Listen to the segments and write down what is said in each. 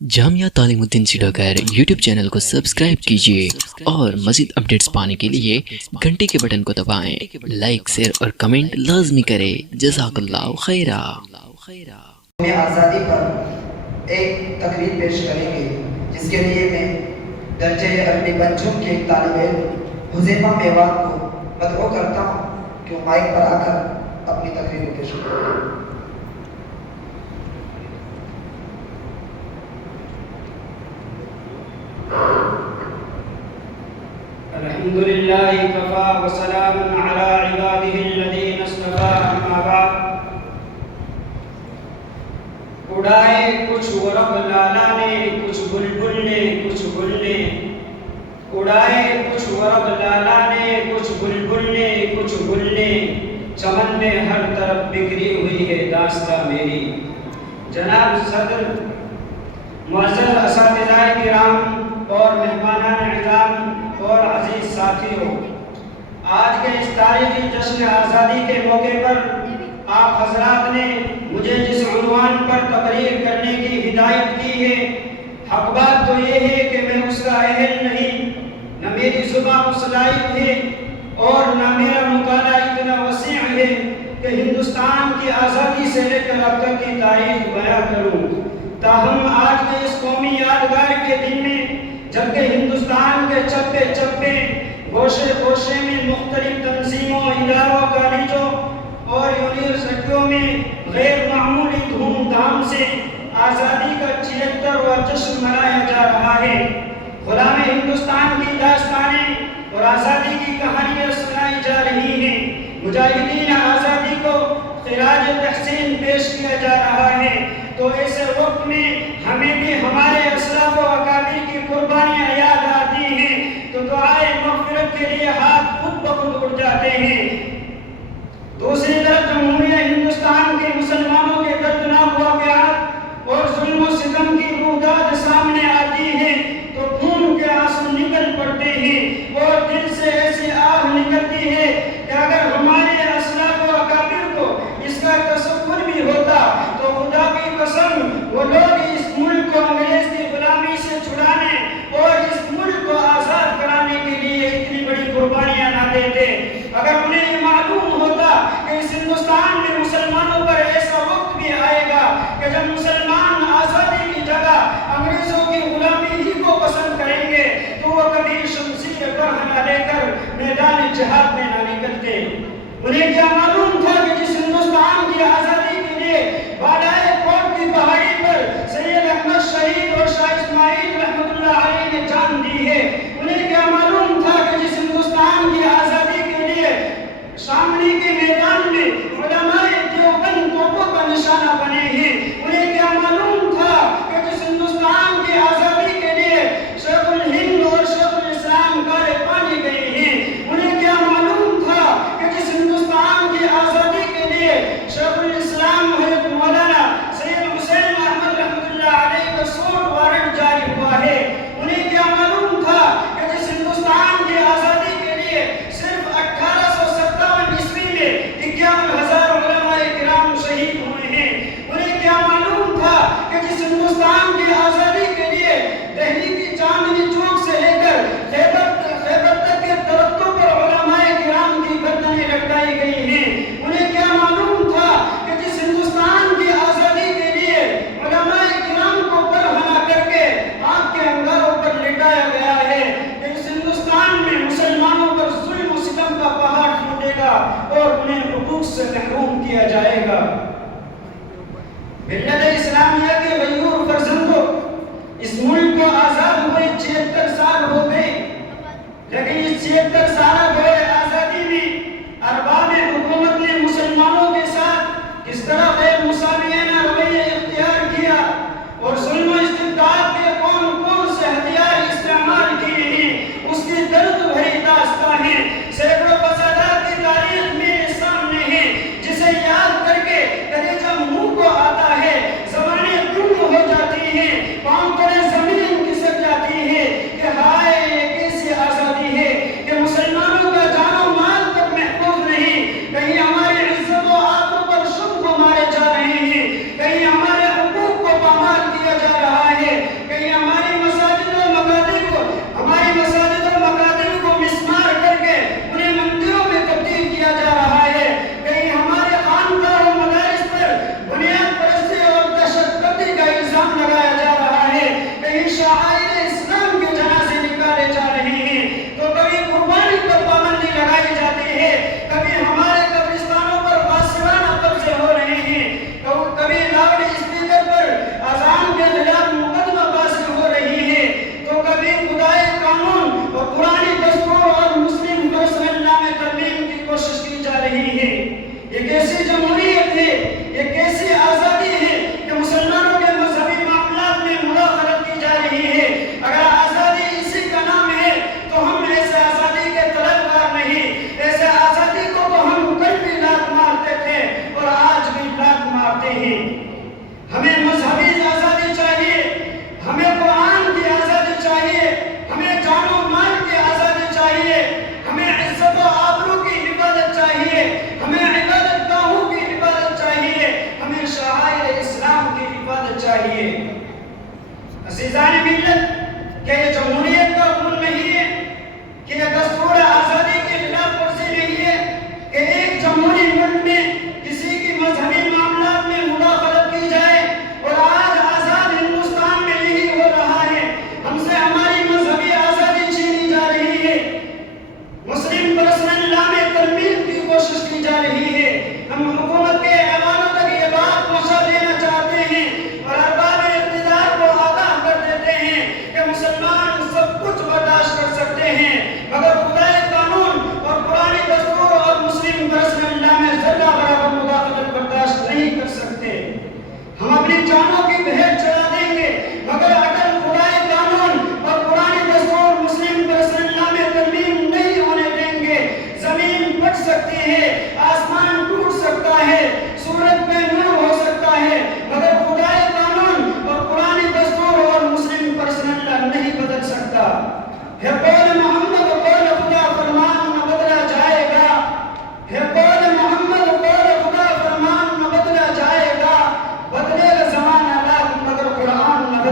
جامعہ تعلیم الدین سیڈاگر YouTube channel کو subscribe کیجیے اور مزید اپڈیٹس پانے کے لیے گھنٹے کے بٹن کو دبائیں۔ لائک، شیئر اور کمنٹ لازمی کریں۔ جزاک اللہ خیرہ۔ آزادی پر ایک تقریر پیش کریں گے، جس کے لیے میں درجہ عربی بنجم کے ایک طالب علم حذیفہ میوات کو مدعو کرتا ہوں کہ وہ مائک پر آ کر اپنی تقریر کو پیش کریں۔ الحمد للہ کفا وسلام علی عباده الذین اصطفى اما بعد۔ اڑائے کچھ ورق لالا نے، کچھ بلبل نے، کچھ گل نے، اڑائے کچھ ورق لالا نے، کچھ بلبل نے، کچھ گل نے، چمن میں ہر طرف بکھری ہوئی ہے داستاں میری۔ جناب صدر، معزز اساتذہ کرام اور مہمانان اعزام اور عزیز ساتھیوں، آج کے اس تاریخی جشن آزادی کے موقع پر آپ حضرات نے مجھے جس عنوان پر تقریر کرنے کی ہدایت کی ہے، حق بات تو یہ ہے کہ میں اس کا اہل نہیں، نہ میری زبان صلاحیت ہے اور نہ میرا مطالعہ اتنا وسیع ہے کہ ہندوستان کی آزادی سے لے کر اب تک کی تاریخ بیان کروں۔ تاہم آج کے اس قومی یادگار کے دن میں، جبکہ ہندوستان کے چپے چپے، گوشے گوشے میں مختلف تنظیموں، اداروں، کالجوں اور یونیورسٹیوں میں غیر معمولی دھوم دھام سے آزادی کا 76واں جشن منایا جا رہا ہے، غلام ہندوستان کی داستانیں اور آزادی کی کہانیاں سنائی جا رہی ہیں، مجاہدین آزادی کو خراج تحسین پیش کیا جا رہا ہے، تو ایسے وقت میں ہمیں بھی ہمارے اسلاف و اکابر کی قربانیاں یاد آتی ہیں، تو دعائے مغفرت کے لیے ہاتھ خود بخود اٹھ جاتے ہیں۔ دوسری طرف جمہوریہ ہندوستان کے مسلمانوں کے دردناک واقعات اور ظلم و ستم کی رویداد سامنے آتی ہے تو خون کے آنسو نکل پڑتے ہیں اور دل سے ایسی آہ نکلتی ہے کہ اگر ہمارے اسلاف و اکابر کو اس کا تصور بھی ہوتا تو خدا کی قسم وہ لوگ اس ملک کو انگریز کی غلامی سے چھڑانے اور اس ملک کو آزاد کرانے کے لیے اتنی بڑی قربانیاں نہ دیتے۔ اگر انہیں یہ معلوم ہوتا کہ اس ہندوستان میں مسلمانوں پر ایسا وقت بھی آئے گا کہ جب مسلمان آزادی کی جگہ انگریزوں کی غلامی ہی کو پسند کریں گے تو وہ کبھی شمشیر برہ نہ لے کر میدان جہاد میں نہ نکلتے۔ انہیں کیا معلوم تھا کہ جس ہندوستان کی آزادی کے لیے بالائے کوٹ کی پہاڑی پر سید احمد شہید اور شاہ اسماعیل رحمۃ اللہ علیہ نے جان دی ہے، انہیں کیا معلوم تھا کہ جس ہندوستان کی آزادی کے لیے شاملی کے میدان میں علماء دیوبند توپوں کا نشانہ بنے ہیں، انہیں کیا معلوم تھا کہ جس ہندوستان کی آزادی کے لیے شیخ الہند اور شیخ الاسلام گارے پانی گئے ہیں، انہیں کیا معلوم تھا کہ جس ہندوستان کی آزادی کے لیے شیخ الاسلام حضرت مولانا سید حسین احمد رحمۃ اللہ علیہ کا سوٹ وارنٹ جاری ہوا ہے، انہیں کیا معلوم تھا کہ جس ہندوستان کی آزادی کے لیے صرف 1857 عیسوی میں 51,000 علماء کرام شہید ہوئے ہیں، انہیں کیا معلوم تھا کہ جس ہندوستان کی آزادی کے لیے دہلی کی چاندنی چوک سے لے کر خیبر تک کے درختوں پر علماء کرام کی گردنیں لٹکائی گئی ہیں، انہیں کیا معلوم تھا کہ جس ہندوستان کی آزادی کے لیے علماء کرام کو برہنہ کر کے آگ کے انگاروں پر لٹایا گیا ہے، کہ اس ہندوستان میں مسلمانوں پر ظلم و ستم کا پہاڑ ٹوٹے گا اور انہیں حقوق سے محروم کیا جائے گا۔ ملت اسلامیہ کے غیور فرزندوں، اس ملک کو آزاد ہوئے 76 سال ہو گئے، لیکن اس 76 سالہ دور آزادی میں ارباب حکومت نے مسلمانوں کے ساتھ کس طرح غیر مساویانہ رویہ اختیار کیا اور ظلم و استبداد کے کون کون سے ہتھیار استعمال کیے ہیں، اس کی درد بھری داستانیں سینکڑوں فسادات کی تاریخ میرے سامنے ہے، جسے یاد کر کے کلیجہ منہ کو آتا ہے، زبانیں گم ہو جاتی ہیں، پاؤں تلے زمین کھسک جاتی ہے کہ ہائے یہ کیسی آزادی ہے کہ مسلمانوں کا جان و مال تک محفوظ نہیں، کہیں ہماری عزت و آبرو پر شب کو مارے جا رہے ہیں، کہیں ہمارے حقوق کو پامال کیا جا رہا ہے،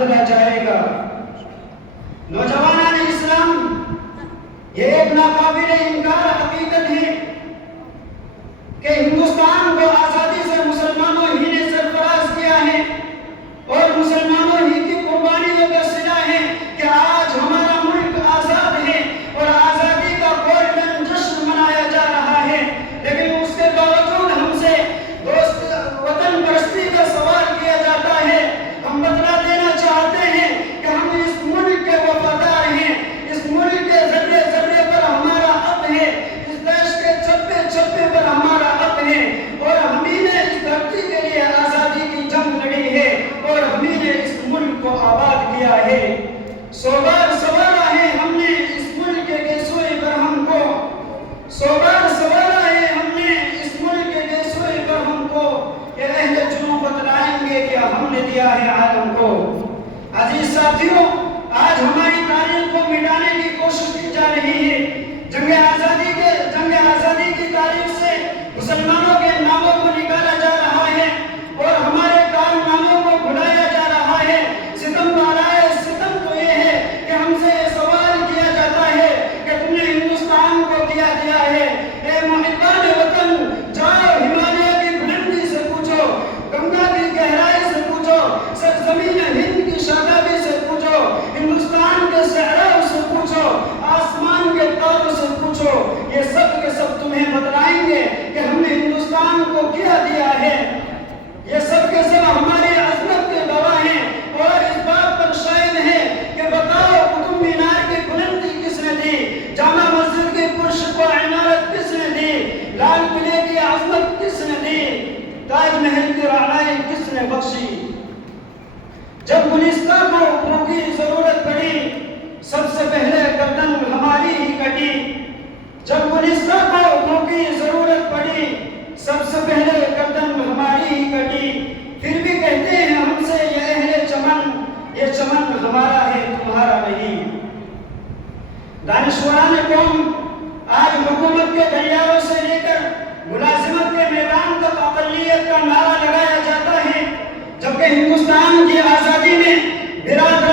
بدلا جائے گا۔ نوجوانان اسلام، یہ ایک ناقابل انکار حقیقت ہے کہ ہندوستان کو آزادی سے مسلمانوں ہی نے سرفراز کیا ہے اور مسلمانوں ہی کی قربانیوں کا صلہ ہے کہ آج ہمارا ملک آزاد ہے اور آزادی کا گولڈن جشن منایا جا رہا ہے، لیکن اس کے باوجود ہم سے وطن پرستی کا سوال کیا جاتا ہے۔ ہم بتلا دینا چاہتے ہیں کہ ہم اس ملک کے وفادار ہیں، اس ملک کے ذرے ذرے پر ہمارا حق ہے، اس دیش کے چپے چپے پر ہمارا حق ہے، اور ہمیں نے اس دھرتی کے لیے آزادی کی جنگ لڑی ہے اور ہمیں نے اس ملک کو آباد کیا ہے۔ سو بار سوارا ہے ہم نے اس ملک کے گیسوئے پر ہم کو، سو بار سوارا ہے ہم نے اس ملک کے گیسوئے پر ہم کو، کہ اہل جنوں بتلائیں گے کہ ہم نے دیا ہے عالم کو۔ عزیز ساتھیوں، آج ہماری تاریخ کو مٹانے کی کوشش کی جا رہی ہے۔ جنگ آزادی کی تاریخ سے مسلمانوں کے ناموں کو نکالا جا رہا ہے اور ہمارے کارناموں کو بھلایا جا رہا ہے۔ ستم بالائے ستم تو یہ ہے کہ ہم سے سوال کیا جاتا ہے کہ تم نے ہندوستان کو کیا دیا ہے۔ اے محبان وطن، جاؤ ہمالیہ کی بلندی سے پوچھو، گنگا کی گہرائی سے پوچھو، سرزمین ہند کی شادابی سے پوچھو، ہندوستان کے صحراؤں سے پوچھو، آسمان کے تاروں سے پوچھو، یہ سب کے سب تمہیں بتلائیں گے کہ ہم نے ہندوستان کو کیا دیا ہے۔ یہ سب کے سب ہماری عظمت کے گواہ ہیں اور اس بات پر شاہد ہیں کہ بتاؤ قطب مینار کی بلندی کس نے دی، جامع مسجد کی پرشکوہ عمارت کس نے دی، لال قلعے کی عظمت کس نے دی، تاج محل کی رعنائی کس نے بخشی۔ جب گلستہ کو ابروں کی ضرورت پڑی، سب سے پہلے گردن ہماری ہی کٹی۔ جب گلستہ کو ابروں کی ضرورت پڑی، سب سے پہلے گردن ہماری ہی کٹی۔ پھر بھی کہتے ہیں ہم سے یہ اہل چمن، یہ چمن ہمارا ہے تمہارا نہیں۔ دانشوران قوم، آج حکومت کے دریاؤں سے لے کر ملازمت کے میدان تک اقلیت کا نعرہ لگایا جاتا ہے، جبکہ ہندوستان کی آزادی میں برادر